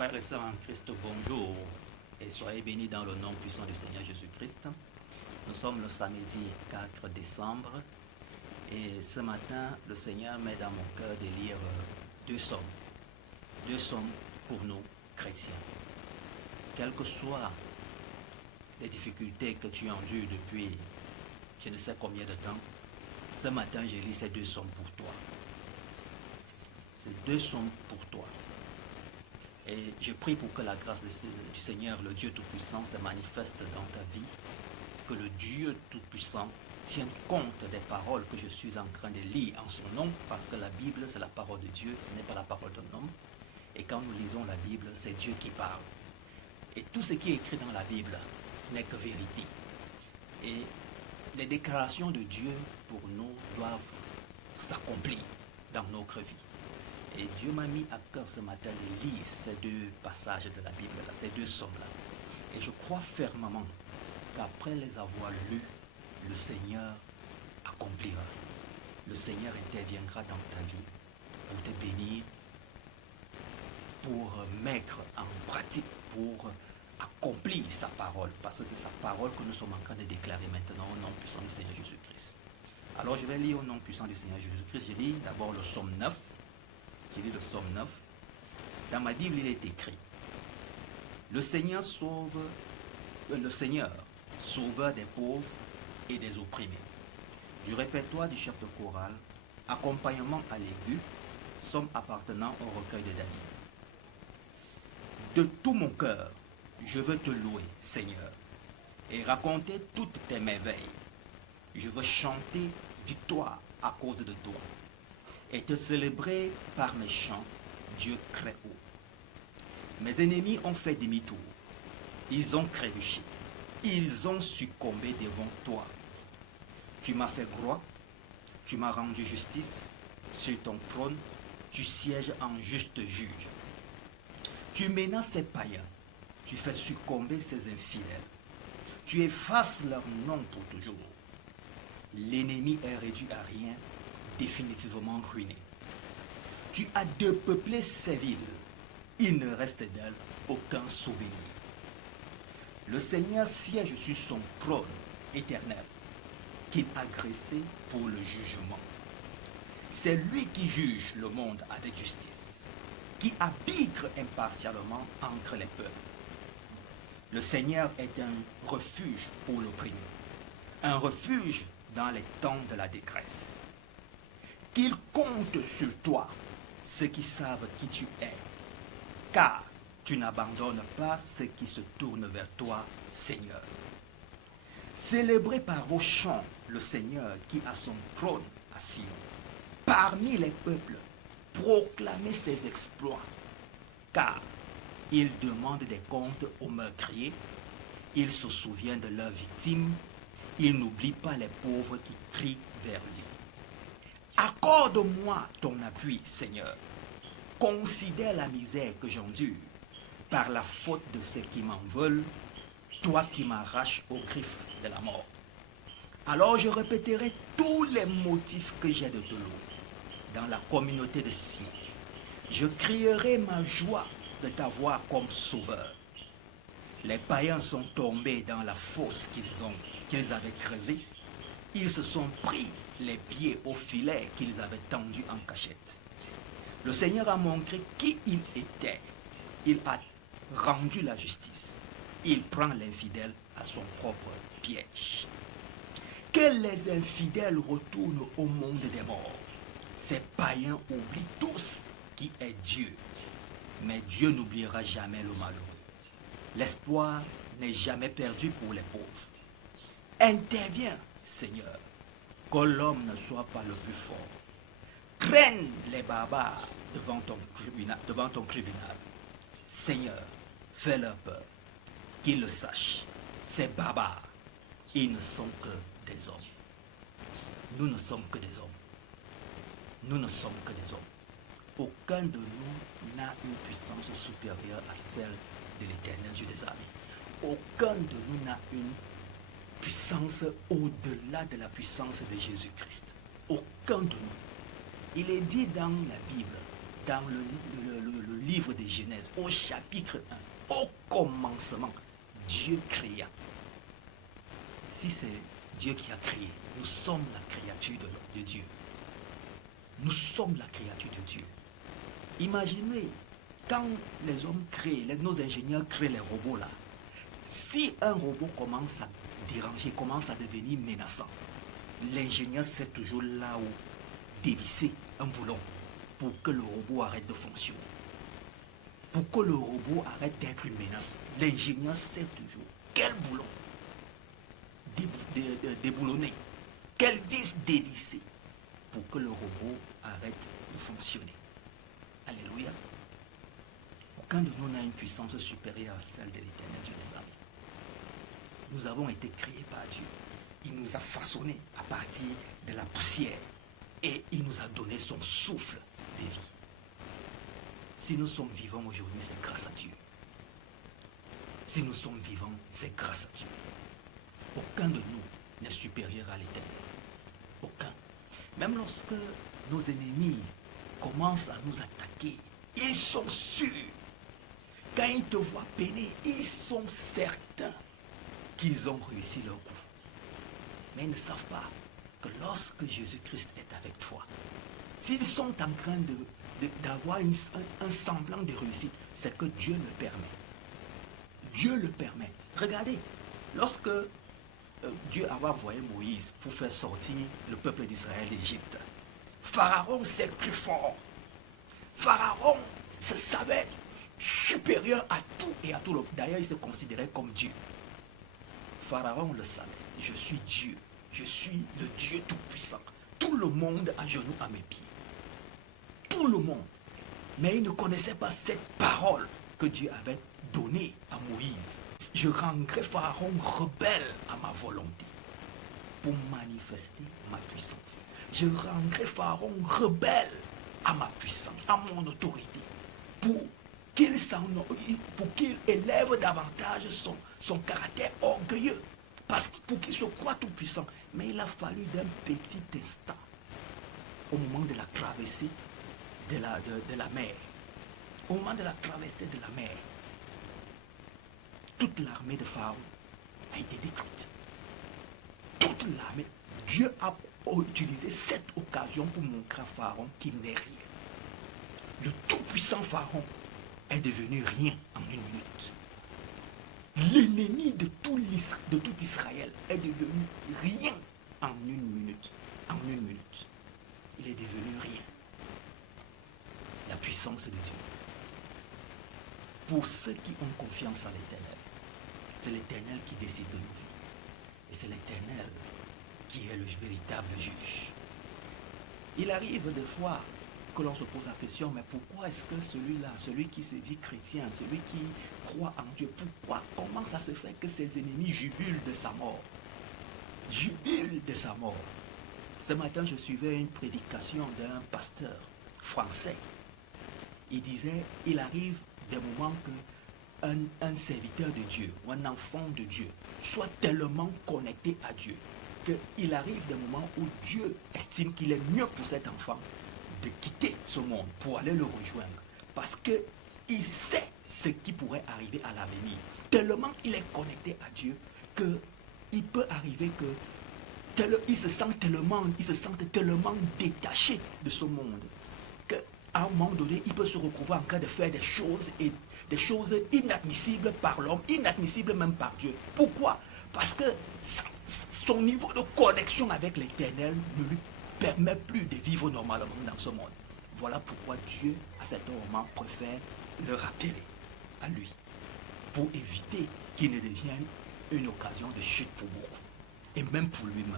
Frères et sœurs en Christ, bonjour et soyez bénis dans le nom puissant du Seigneur Jésus-Christ. Nous sommes le samedi 4 décembre et ce matin, le Seigneur met dans mon cœur de lire deux psaumes. Deux psaumes pour nous, chrétiens. Quelles que soient les difficultés que tu endures depuis je ne sais combien de temps, ce matin, je lis ces deux psaumes pour toi. Ces deux psaumes pour toi. Et je prie pour que la grâce du Seigneur, le Dieu Tout-Puissant, se manifeste dans ta vie. Que le Dieu Tout-Puissant tienne compte des paroles que je suis en train de lire en son nom, parce que la Bible, c'est la parole de Dieu, ce n'est pas la parole d'un homme. Et quand nous lisons la Bible, c'est Dieu qui parle. Et tout ce qui est écrit dans la Bible n'est que vérité. Et les déclarations de Dieu pour nous doivent s'accomplir dans notre vie. Et Dieu m'a mis à cœur ce matin de lire ces deux passages de la Bible, ces deux psaumes-là. Et je crois fermement qu'après les avoir lus, le Seigneur accomplira. Le Seigneur interviendra dans ta vie pour te bénir, pour mettre en pratique, pour accomplir sa parole. Parce que c'est sa parole que nous sommes en train de déclarer maintenant au nom puissant du Seigneur Jésus-Christ. Alors je vais lire au nom puissant du Seigneur Jésus-Christ. Je lis d'abord le psaume 9. Je lis le psaume 9. Dans ma Bible, il est écrit: Le Seigneur sauve, le Seigneur, sauveur des pauvres et des opprimés. Du répertoire du chef de chorale, accompagnement à l'aigu, psaume appartenant au recueil de David. De tout mon cœur, je veux te louer, Seigneur, et raconter toutes tes merveilles. Je veux chanter victoire à cause de toi et te célébrer par mes chants, Dieu très haut. Mes ennemis ont fait demi-tour, ils ont trébuché, ils ont succombé devant toi. Tu m'as fait gloire, tu m'as rendu justice, sur ton trône, tu sièges en juste juge. Tu menaces ces païens, tu fais succomber ces infidèles, tu effaces leur nom pour toujours. L'ennemi est réduit à rien, définitivement ruiné. Tu as dépeuplé ces villes, il ne reste d'elles aucun souvenir. Le Seigneur siège sur son trône éternel, qu'il a graissé pour le jugement. C'est lui qui juge le monde avec justice, qui arbitre impartialement entre les peuples. Le Seigneur est un refuge pour l'opprimé, un refuge dans les temps de la détresse. Qu'il compte sur toi, ceux qui savent qui tu es, car tu n'abandonnes pas ceux qui se tournent vers toi, Seigneur. Célébrez par vos chants le Seigneur qui a son trône à Sion. Parmi les peuples, proclamez ses exploits, car il demande des comptes aux meurtriers, il se souvient de leurs victimes, il n'oublie pas les pauvres qui crient vers lui. Accorde-moi ton appui, Seigneur. Considère la misère que j'endure par la faute de ceux qui m'en veulent, toi qui m'arraches aux griffes de la mort. Alors je répéterai tous les motifs que j'ai de te louer dans la communauté de Sion. Je crierai ma joie de t'avoir comme sauveur. Les païens sont tombés dans la fosse qu'ils avaient creusée. Ils se sont pris les pieds au filet qu'ils avaient tendu en cachette. Le Seigneur a montré qui il était. Il a rendu la justice. Il prend l'infidèle à son propre piège. Que les infidèles retournent au monde des morts. Ces païens oublient tous qui est Dieu. Mais Dieu n'oubliera jamais le malheureux. L'espoir n'est jamais perdu pour les pauvres. Interviens, Seigneur, que l'homme ne soit pas le plus fort. Craigne les barbares devant ton tribunal. Seigneur, fais-leur peur, qu'ils le sachent. Ces barbares, ils ne sont que des hommes. Nous ne sommes que des hommes. Nous ne sommes que des hommes. Aucun de nous n'a une puissance supérieure à celle de l'Éternel Dieu des armées. Aucun de nous n'a une puissance au-delà de la puissance de Jésus-Christ. Aucun de nous. Il est dit dans la Bible, dans le livre de Genèse, au chapitre 1, au commencement, Dieu créa. Si c'est Dieu qui a créé, nous sommes la créature de Dieu. Nous sommes la créature de Dieu. Imaginez, quand les hommes créent, nos ingénieurs créent les robots là, si un robot commence à déranger, commence à devenir menaçant, l'ingénieur sait toujours là où dévisser un boulon pour que le robot arrête de fonctionner. Pour que le robot arrête d'être une menace, l'ingénieur sait toujours quel boulon déboulonner, quel vis dévisser pour que le robot arrête de fonctionner. Alléluia. Aucun de nous n'a une puissance supérieure à celle de l'Éternel Dieu des armées. Nous avons été créés par Dieu. Il nous a façonnés à partir de la poussière et il nous a donné son souffle de vie. Si nous sommes vivants aujourd'hui, c'est grâce à Dieu. Si nous sommes vivants, c'est grâce à Dieu. Aucun de nous n'est supérieur à l'Éternel. Aucun. Même lorsque nos ennemis commencent à nous attaquer, ils sont sûrs. Quand ils te voient peiner, ils sont certains qu'ils ont réussi leur coup. Mais ils ne savent pas que lorsque Jésus-Christ est avec toi, s'ils sont en train d'avoir un semblant de réussite, c'est que Dieu le permet. Dieu le permet. Regardez, lorsque Dieu avait envoyé Moïse pour faire sortir le peuple d'Israël d'Égypte, Pharaon s'est cru fort. Pharaon se savait supérieur à tout et à tout le monde. D'ailleurs, il se considérait comme Dieu. Pharaon le savait. Je suis Dieu. Je suis le Dieu tout-puissant. Tout le monde à genoux à mes pieds. Tout le monde. Mais il ne connaissait pas cette parole que Dieu avait donnée à Moïse. Je rendrai Pharaon rebelle à ma volonté pour manifester ma puissance. Je rendrai Pharaon rebelle à ma puissance, à mon autorité, pour qu'il élève davantage son caractère orgueilleux, pour qu'il se croie tout puissant. Mais il a fallu d'un petit instant, au moment de la traversée de la mer, au moment de la traversée de la mer, toute l'armée de Pharaon a été détruite. Toute l'armée. Dieu a utilisé cette occasion pour montrer à Pharaon qu'il n'est rien. Le tout-puissant Pharaon est devenu rien en une minute. L'ennemi de tout Israël est devenu rien en une minute. En une minute. Il est devenu rien. La puissance de Dieu. Pour ceux qui ont confiance en l'Éternel, c'est l'Éternel qui décide de nos vies. Et c'est l'Éternel qui est le véritable juge. Il arrive des fois que l'on se pose la question, mais pourquoi est-ce que celui-là, celui qui se dit chrétien, celui qui croit en Dieu, comment ça se fait que ses ennemis jubilent de sa mort? Jubilent de sa mort. Ce matin, je suivais une prédication d'un pasteur français. Il disait, il arrive des moments que un serviteur de Dieu ou un enfant de Dieu soit tellement connecté à Dieu qu'il arrive des moments où Dieu estime qu'il est mieux pour cet enfant de quitter ce monde pour aller le rejoindre. Parce qu'il sait ce qui pourrait arriver à l'avenir. Tellement il est connecté à Dieu qu'il peut arriver il se sent tellement détaché de ce monde qu'à un moment donné, il peut se retrouver en train de faire des choses inadmissibles par l'homme, inadmissibles même par Dieu. Pourquoi? Parce que son niveau de connexion avec l'Éternel ne lui permet plus de vivre normalement dans ce monde. Voilà pourquoi Dieu, à cet moment, préfère le rappeler à lui, pour éviter qu'il ne devienne une occasion de chute pour beaucoup, et même pour lui-même.